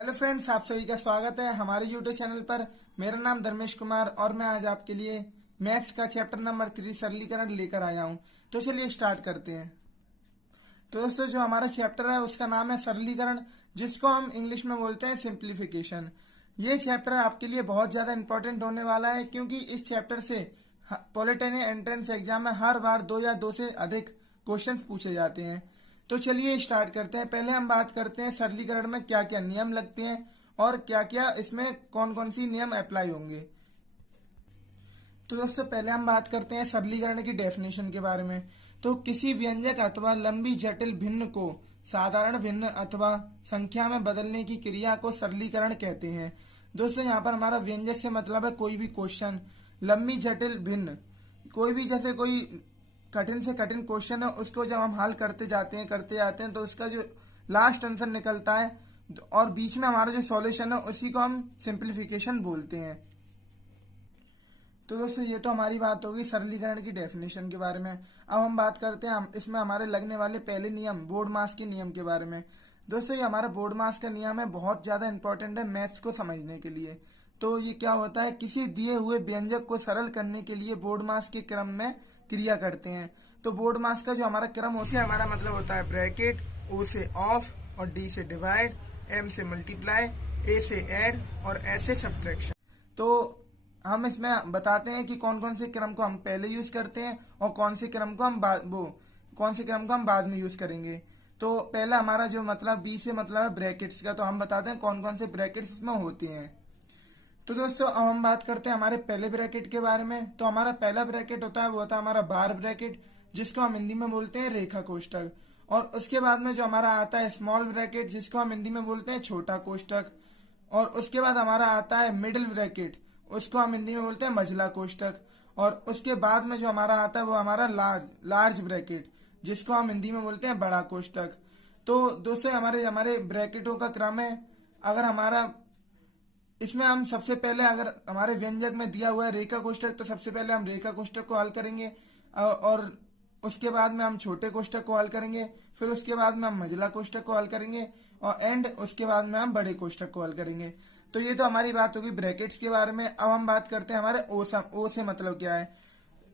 Hello friends, आप सभी का स्वागत है हमारे यूट्यूब चैनल पर। मेरा नाम धर्मेश कुमार और मैं आज आपके लिए मैथ्स का चैप्टर नंबर 3 सरलीकरण लेकर आया हूं। तो चलिए स्टार्ट करते हैं। तो दोस्तों, जो हमारा चैप्टर है उसका नाम है सरलीकरण, जिसको हम इंग्लिश में बोलते हैं सिंप्लीफिकेशन। ये चैप्टर आपके लिए बहुत ज़्यादा इंपॉर्टेंट होने वाला है, क्योंकि इस चैप्टर से पॉलिटेक्निक एंट्रेंस एग्जाम में हर बार 2 या 2 से अधिक क्वेश्चन पूछे जाते हैं। तो चलिए स्टार्ट करते हैं। पहले हम बात करते हैं सरलीकरण में क्या क्या नियम लगते हैं और क्या क्या इसमें कौन कौन सी नियम अप्लाई होंगे। तो दोस्तों, पहले हम बात करते हैं सरलीकरण की डेफिनेशन के बारे में। तो किसी व्यंजक अथवा लंबी जटिल भिन्न को साधारण भिन्न अथवा संख्या में बदलने की क्रिया को सरलीकरण कहते हैं। दोस्तों, यहाँ पर हमारा व्यंजक से मतलब है कोई भी क्वेश्चन, लंबी जटिल भिन्न कोई भी, जैसे कोई कठिन से कठिन क्वेश्चन है उसको जब हम हल करते जाते हैं तो उसका जो लास्ट आंसर निकलता है और बीच में हमारा जो सॉल्यूशन है उसी को हम सिंप्लीफिकेशन बोलते हैं। तो दोस्तों, ये तो हमारी बात होगी सरलीकरण की डेफिनेशन के बारे में। अब हम बात करते हैं इसमें हमारे लगने वाले पहले नियम, बोर्ड मास के नियम के बारे में। दोस्तों, ये हमारा बोर्ड मास का नियम है, बहुत ज्यादा इंपॉर्टेंट है मैथ्स को समझने के लिए। तो ये क्या होता है, किसी दिए हुए व्यंजक को सरल करने के लिए बोर्ड मास के क्रम में क्रिया करते हैं। तो बोर्ड मास का जो हमारा क्रम होता है, हमारा मतलब होता है ब्रैकेट, ओ से ऑफ और डी से डिवाइड, एम से मल्टीप्लाई, ए से ऐड और ए से सब्ट्रैक्शन। तो हम इसमें बताते हैं कि कौन कौन से क्रम को हम पहले यूज करते हैं और कौन से क्रम को हम बाद में यूज करेंगे। तो पहला हमारा जो मतलब बी से मतलब है ब्रैकेट्स का, तो हम बताते हैं कौन कौन से ब्रैकेट्स इसमें होते हैं। तो दोस्तों, अब हम बात करते हैं हमारे पहले ब्रैकेट के बारे में। तो हमारा पहला ब्रैकेट होता है वो होता है हमारा बार ब्रैकेट, जिसको हम हिंदी में बोलते हैं रेखा कोष्ठक। और उसके बाद में जो हमारा आता है स्मॉल ब्रैकेट, जिसको हम हिंदी में बोलते हैं छोटा कोष्ठक। और उसके बाद हमारा आता है मिडिल ब्रैकेट, उसको हम हिंदी में बोलते हैं मझला कोष्ठक। और उसके बाद में जो हमारा आता है वो हमारा लार्ज ब्रैकेट, जिसको हम हिंदी में बोलते हैं बड़ा कोष्ठक। तो दोस्तों, हमारे ब्रैकेटों का क्रम है। अगर हमारा इसमें हम सबसे पहले, अगर हमारे व्यंजक में दिया हुआ है रेखा कोष्ठक, तो सबसे पहले हम रेखा कोष्ठक को हल करेंगे और उसके बाद में हम छोटे कोष्ठक को हल करेंगे, फिर उसके बाद में हम मझला कोष्ठक को हल करेंगे और उसके बाद में हम बड़े कोष्ठक को हल करेंगे। तो ये तो हमारी बात होगी ब्रैकेट्स के बारे में। अब हम बात करते हैं हमारे ओ से मतलब क्या है,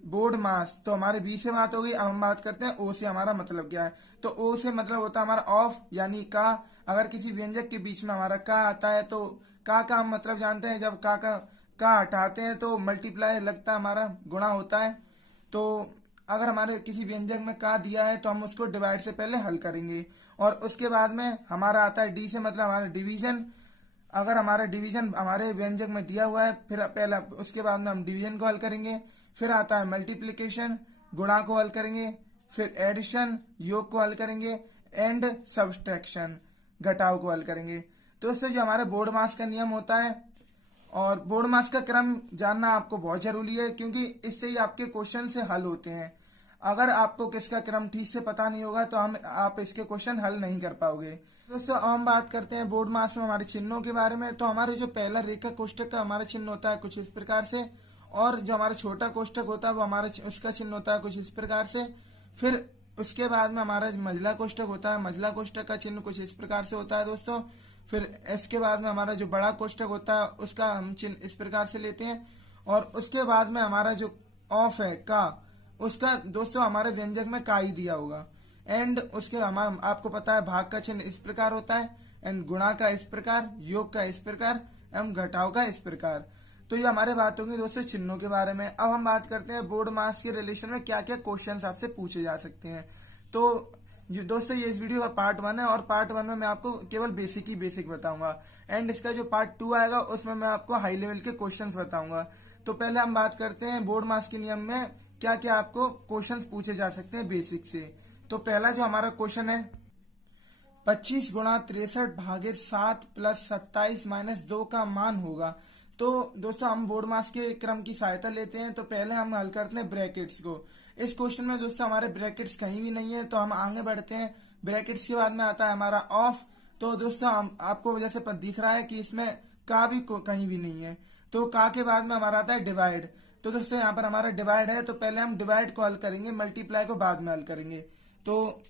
बोर्ड मास। तो हमारे बी से बात होगी। अब हम बात करते हैं ओ से हमारा मतलब क्या है। तो ओ से मतलब होता है हमारा ऑफ, यानी का। अगर किसी व्यंजक के बीच में हमारा का आता है तो का हम मतलब जानते हैं, जब का हटाते हैं तो मल्टीप्लाई लगता है, हमारा गुणा होता है। तो अगर हमारे किसी व्यंजक में का दिया है तो हम उसको डिवाइड से पहले हल करेंगे। और उसके बाद में हमारा आता है डी से मतलब हमारा डिवीजन। अगर हमारा डिवीजन हमारे व्यंजक में दिया हुआ है, फिर पहला उसके बाद में हम डिवीजन को हल करेंगे। फिर आता है मल्टीप्लीकेशन, गुणा को हल करेंगे। फिर एडिशन, योग को हल करेंगे। एंड सब्सट्रैक्शन, घटाव को हल करेंगे। दोस्तों, जो हमारे बोर्ड मास का नियम होता है और बोर्ड मास का क्रम जानना आपको बहुत जरूरी है, क्योंकि इससे ही आपके क्वेश्चन से हल होते हैं। अगर आपको किसका क्रम ठीक से पता नहीं होगा तो आप इसके क्वेश्चन हल नहीं कर पाओगे। दोस्तों, हम बात करते हैं बोर्ड मास में हमारे चिन्हों के बारे में। तो हमारे जो पहला रेखा कोष्ठक का हमारा चिन्ह होता है कुछ इस प्रकार से, और जो हमारा छोटा कोष्ठक होता है वो हमारा उसका चिन्ह होता है कुछ इस प्रकार से। फिर उसके बाद में हमारा मझला कोष्ठक होता है, मझला कोष्ठक का चिन्ह कुछ इस प्रकार से होता है दोस्तों। फिर इसके बाद में हमारा जो बड़ा कोष्ठक होता है उसका हम चिन्ह इस प्रकार से लेते हैं। और उसके बाद में हमारा जो ऑफ है का, उसका दोस्तों हमारे व्यंजक में का ही दिया होगा। एंड उसके आपको पता है भाग का चिन्ह इस प्रकार होता है, एंड गुणा का इस प्रकार, योग का इस प्रकार एवं घटाव का इस प्रकार। तो ये हमारे बात होगी दोस्तों चिन्हों के बारे में। अब हम बात करते हैं बोर्ड मास के रिलेशन में क्या क्या क्वेश्चन आपसे पूछे जा सकते हैं। तो दोस्तों, ये इस वीडियो का पार्ट 1 है और पार्ट 1 में मैं आपको केवल बेसिक बताऊंगा। एंड इसका जो पार्ट 2 आएगा उसमें मैं आपको हाई लेवल के क्वेश्चंस बताऊंगा। तो पहले हम बात करते हैं बोर्ड मास के नियम में क्या क्या आपको क्वेश्चंस पूछे जा सकते हैं बेसिक से। तो पहला जो हमारा क्वेश्चन है, 25 गुणा 63 भागे 7 प्लस 27 माइनस 2 का मान होगा। तो दोस्तों, हम बोर्ड मास के क्रम की सहायता लेते हैं। तो पहले हम हल करते हैं ब्रैकेट्स को। इस क्वेश्चन में दोस्तों हमारे ब्रैकेट्स कहीं भी नहीं है, तो हम आगे बढ़ते हैं। ब्रैकेट्स के बाद में आता है हमारा ऑफ। तो दोस्तों, आपको जैसे दिख रहा है कि इसमें का भी कहीं भी नहीं है। तो का के बाद में हमारा आता है डिवाइड। तो दोस्तों, यहाँ पर हमारा डिवाइड है, तो पहले हम डिवाइड को हल करेंगे, मल्टीप्लाई को बाद में हल करेंगे। तो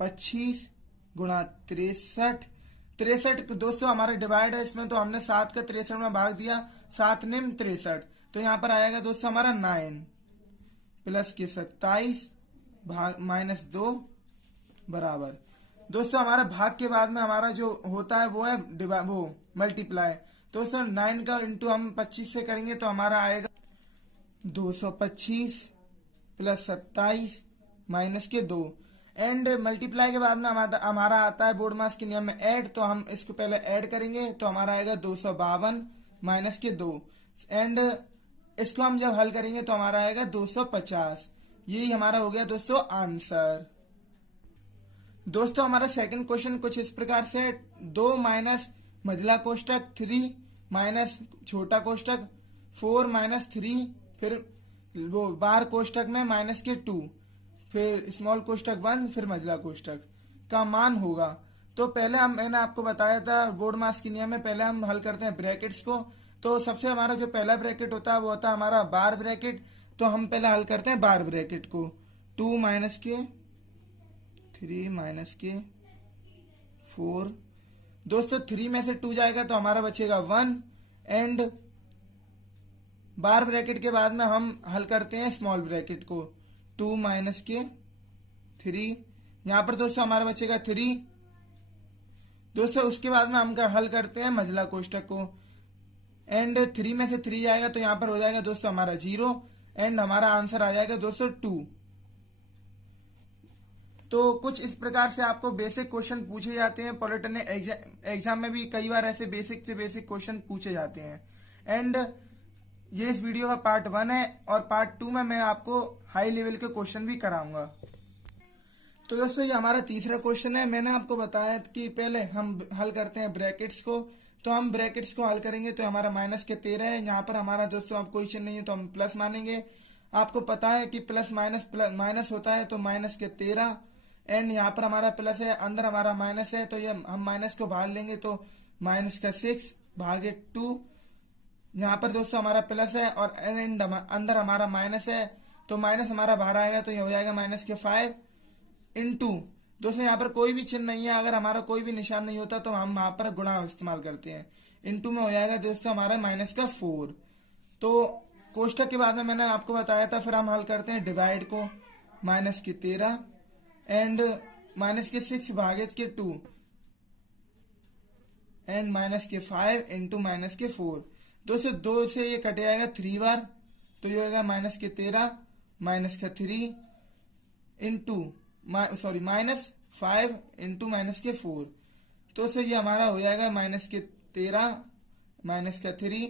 25 गुणा 63 63 दोस्तों हमारा डिवाइड है इसमें, तो हमने 7 का 63 में भाग दिया, 7 निम 63, तो यहाँ पर आएगा दोस्तों हमारा 9 प्लस के 27 भाग -2 बराबर। दोस्तों हमारा भाग के बाद में हमारा जो होता है वो है वो मल्टीप्लाई। दोस्तों 9 का इंटू हम 25 से करेंगे तो हमारा आएगा 225 प्लस 27 माइनस के 2। एंड मल्टीप्लाई के बाद में हमारा आता है बोर्ड मास के नियम में ऐड, तो हम इसको पहले ऐड करेंगे तो हमारा आएगा 252 माइनस के 2। एंड इसको हम जब हल करेंगे तो हमारा आएगा 250। यही हमारा हो गया दोस्तों आंसर। दोस्तों हमारा सेकंड क्वेश्चन कुछ इस प्रकार से, 2 माइनस मझला कोष्टक 3 माइनस छोटा कोष्टक 4 माइनस 3, फिर वो बाहर कोष्टक में माइनस के 2, फिर स्मॉल कोष्टक 1, फिर मझला कोष्टक का मान होगा। तो पहले मैंने आपको बताया था बोर्ड मास के नियम में पहले हम हल करते हैं ब्रैकेट्स को। तो सबसे हमारा जो पहला ब्रैकेट होता है वो होता है हमारा बार ब्रैकेट, तो हम पहले हल करते हैं बार ब्रैकेट को। 2 माइनस के 3 माइनस के 4, दोस्तों 3 में से 2 जाएगा तो हमारा बचेगा 1। एंड बार ब्रैकेट के बाद में हम हल करते हैं स्मॉल ब्रैकेट को, 2 माइनस के 3, यहां पर दोस्तों हमारा बचेगा 3। दोस्तों उसके बाद में हम हल करते हैं मझला कोष्टक को। एंड 3 में से 3 जाएगा तो यहां पर हो जाएगा दोस्तों हमारा 0। एंड हमारा आंसर आ जाएगा दोस्तों 2। तो कुछ इस प्रकार से आपको बेसिक क्वेश्चन पूछे जाते हैं। पॉलिटेक्निक एग्जाम में भी कई बार ऐसे बेसिक से बेसिक क्वेश्चन पूछे जाते हैं। एंड ये इस वीडियो का पार्ट 1 है, और पार्ट 2 में मैं आपको हाई लेवल के क्वेश्चन भी कराऊंगा। तो दोस्तों ये हमारा तीसरा क्वेश्चन है। मैंने आपको बताया कि पहले हम हल करते हैं ब्रैकेट्स को, तो हम ब्रैकेट्स को हल करेंगे तो हमारा माइनस के 13 है। यहाँ पर हमारा दोस्तों अब कोई चिन्ह नहीं है तो हम प्लस मानेंगे। आपको पता है कि प्लस माइनस होता है, तो माइनस के 13। एंड यहाँ पर हमारा प्लस है, अंदर हमारा माइनस है, तो ये हम माइनस को बाहर लेंगे तो माइनस का 6 भागे 2। यहाँ पर दोस्तों हमारा प्लस है और एंड अंदर हमारा माइनस है, तो माइनस हमारा बाहर आएगा तो ये हो जाएगा माइनस के 5 इंटू। दोस्तों यहाँ पर कोई भी चिन्ह नहीं है, अगर हमारा कोई भी निशान नहीं होता तो हम यहाँ पर गुणा इस्तेमाल करते हैं। इंटू में हो जाएगा दोस्तों हमारा माइनस का 4। तो कोष्टक के बाद में मैंने आपको बताया था, फिर हम हल करते हैं डिवाइड को, माइनस के 13 एंड माइनस के 6 भागे के 2 एंड माइनस के 5 इंटू माइनस के 4। दोस्तों 2 से ये कट जाएगा 3 बार, तो ये होगा माइनस के 13 माइनस का 3 इंटू माइनस 5 इंटू माइनस के 4। तो दोस्तों ये हमारा हो जाएगा माइनस के 13 माइनस का 3।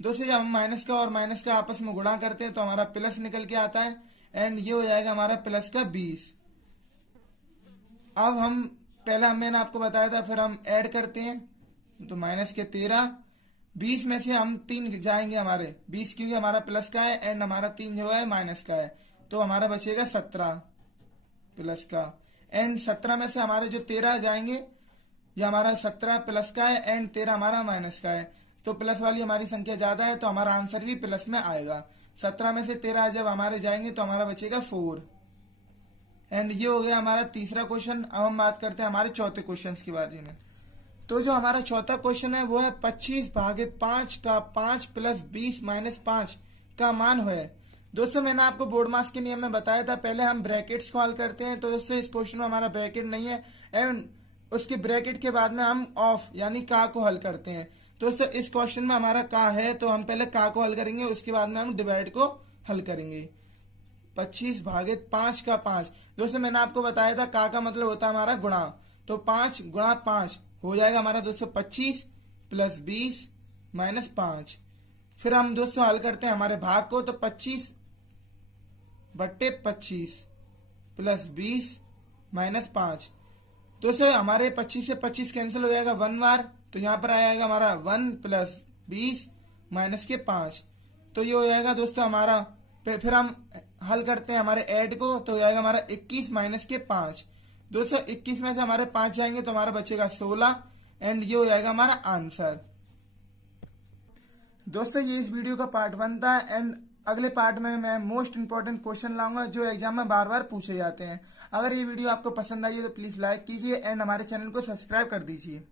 दोस्तों जब हम माइनस का और माइनस का आपस में गुणा करते हैं तो हमारा प्लस निकल के आता है। एंड ये हो जाएगा हमारा प्लस का 20। अब हम पहला मैंने आपको बताया था, फिर हम ऐड करते हैं, तो माइनस के 13, 20 में से हम 3 जाएंगे हमारे 20, क्योंकि हमारा प्लस का है एंड हमारा 3 जो है माइनस का है, तो हमारा बचेगा 17 प्लस का। एंड 17 में से हमारे जो 13 जाएंगे, ये हमारा 17 प्लस का है एंड 13 हमारा माइनस का है, तो प्लस वाली हमारी संख्या ज्यादा है तो हमारा आंसर भी प्लस में आएगा। 17 में से 13 जब हमारे जाएंगे तो हमारा बचेगा 4। एंड ये हो गया हमारा तीसरा क्वेश्चन। अब हम बात करते हैं हमारे चौथे क्वेश्चन के बारे में। तो जो हमारा चौथा क्वेश्चन है वो है 25 भागे 5 का 5 प्लस 20 माइनस 5 का मान है। दोस्तों मैंने आपको बोर्ड मास के नियम में बताया था, पहले हम ब्रैकेट्स को हल करते हैं। तो दोस्तों इस क्वेश्चन में हमारा ब्रैकेट नहीं है एंड उसके ब्रैकेट के बाद में हम ऑफ यानी का को हल करते हैं। दोस्तों इस क्वेश्चन में हमारा का है, तो हम पहले का को हल करेंगे, उसके बाद में हम डिवाइड को हल करेंगे। 25 भागे 5 का 5। दोस्तों मैंने आपको बताया था का मतलब होता है हमारा गुणा, तो 5 गुणा 5 हो जाएगा हमारा दोस्तों 25 प्लस 20 माइनस 5। फिर हम दोस्तों हल करते हैं हमारे भाग को, तो 25 बट्टे 25 प्लस 20 माइनस 5। दोस्तों हमारे 25 से 25 कैंसिल हो जाएगा 1 बार, तो यहाँ पर आएगा हमारा 1 प्लस 20 माइनस के 5। तो ये हो जाएगा दोस्तों हमारा। फिर हम हल करते हैं हमारे ऐड को, तो हो जाएगा हमारा 21 माइनस के 5। दोस्तों 21 में से हमारे 5 जाएंगे तो हमारा बचेगा 16 एंड ये हो जाएगा हमारा आंसर। दोस्तों ये इस वीडियो का पार्ट 1 था एंड अगले पार्ट में मैं मोस्ट इंपोर्टेंट क्वेश्चन लाऊंगा जो एग्जाम में बार बार पूछे जाते हैं। अगर ये वीडियो आपको पसंद आई है तो प्लीज लाइक कीजिए एंड हमारे चैनल को सब्सक्राइब कर दीजिए।